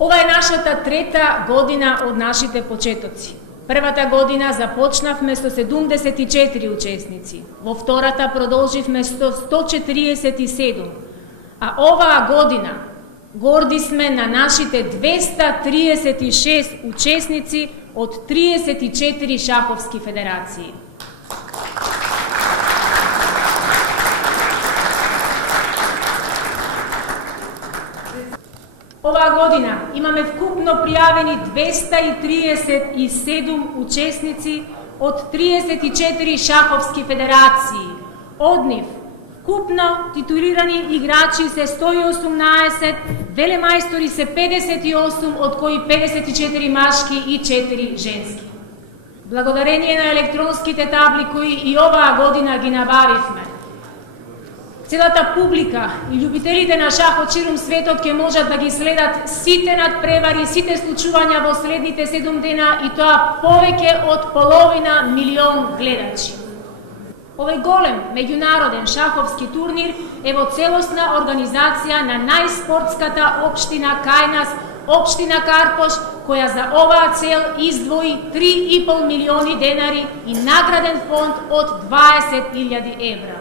Ова е нашата трета година од нашите почетоци. Првата година започнавме со 74 учесници, во втората продолживме со 147, а оваа година горди сме на нашите 236 учесници од 34 шаховски федерации. Оваа година имаме вкупно пријавени 237 учесници од 34 шаховски федерации. Од нив вкупно титулирани играчи се 118, велемајстори се 58, од кои 54 машки и 4 женски. Благодарение на електронските табли кои и оваа година ги набавивме, целата публика и љубителите на шахот ширум светот ќе можат да ги следат сите надпревари, сите случувања во следните 7 дена и тоа повеќе од половина милион гледачи. Овој голем меѓународен шаховски турнир е во целосна организација на најспортската општина кај нас, општина Карпош, која за оваа цел издвои 3,5 милиони денари и награден фонд од 20.000 евра.